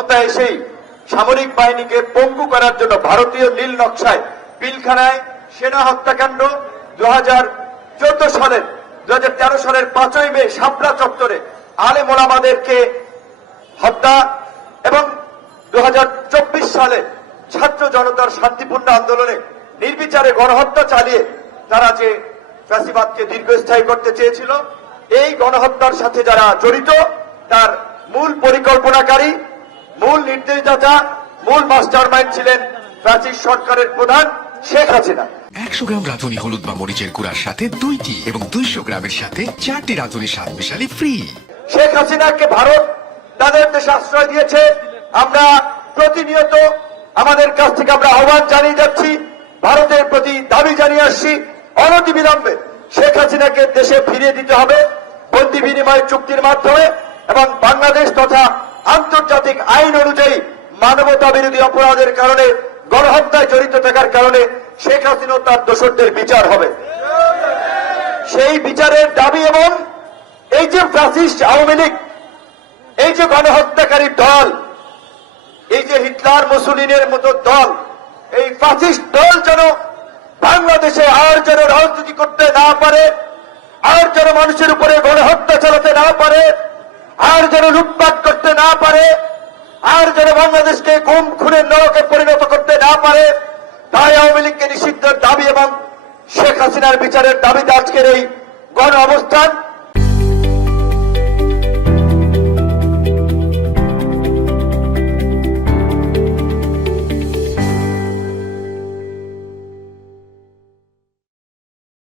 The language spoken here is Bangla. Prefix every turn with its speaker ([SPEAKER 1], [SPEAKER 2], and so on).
[SPEAKER 1] ক্ষমতা এসেই সামরিক বাহিনীকে পঙ্গু করার জন্য ভারতীয় নীল নকশায় পিলখানায় সেনা হত্যাকাণ্ড দু হাজার চোদ্দ সালের দু হাজার তেরো সালের পাঁচই মে শাপলা চত্বরে আলে মোলামাদেরকে হত্যা এবং দু হাজার চব্বিশ সালে ছাত্র জনতার শান্তিপূর্ণ আন্দোলনে নির্বিচারে গণহত্যা চালিয়ে তারা যে ফ্যাসিবাদকে দীর্ঘস্থায়ী করতে চেয়েছিল, এই গণহত্যার সাথে যারা জড়িত, তার মূল পরিকল্পনাকারী মূল নির্দেশদাতা মূল মাস্টার মাইন্ড ছিলেন ফ্যাসিস্ট সরকারের প্রধান শেখ হাসিনা।
[SPEAKER 2] একশো গ্রাম রাঁধুনি হলুদ বা মরিচের গুঁড়ার সাথে দুইটি এবং দুইশো গ্রামের সাথে চারটি রাঁধুনি স্বাদ মিশালি ফ্রি
[SPEAKER 1] শেখ হাসিনাকে ভারত তাদের দেশে আশ্রয় দিয়েছে। আমরা প্রতিনিয়ত আমাদের কাছ থেকে আমরা আহ্বান জানিয়ে যাচ্ছি ভারতের প্রতি দাবি জানিয়ে আসছি অনতিবিলম্বে শেখ হাসিনাকে দেশে ফিরিয়ে দিতে হবে বন্দি বিনিময় চুক্তির মাধ্যমে এবং বাংলাদেশ তথা আন্তর্জাতিক আইন অনুযায়ী মানবতা বিরোধী অপরাধের কারণে, গণহত্যায় জড়িত থাকার কারণে শেখ হাসিনা তার দোষরদের বিচার হবে। সেই বিচারের দাবি এবং এই যে ফ্যাসিস্ট আওয়ামী লীগ, এই যে গণহত্যাকারী দল, এই যে হিটলার মুসুলিনের মতো দল, এই ফ্যাসিস্ট দল যেন বাংলাদেশে আর যেন রাজনীতি করতে না পারে, আর যেন মানুষের উপরে গণহত্যা চালাতে না পারে, আর যেন লুটপাট পারে, আর যেন বাংলাদেশকে ঘুম খুনের নরকে পরিণত করতে না পারে, তাই আওয়ামী লীগকে নিষিদ্ধের দাবি এবং শেখ হাসিনার বিচারের দাবিতে আজকের এই গণ অবস্থান।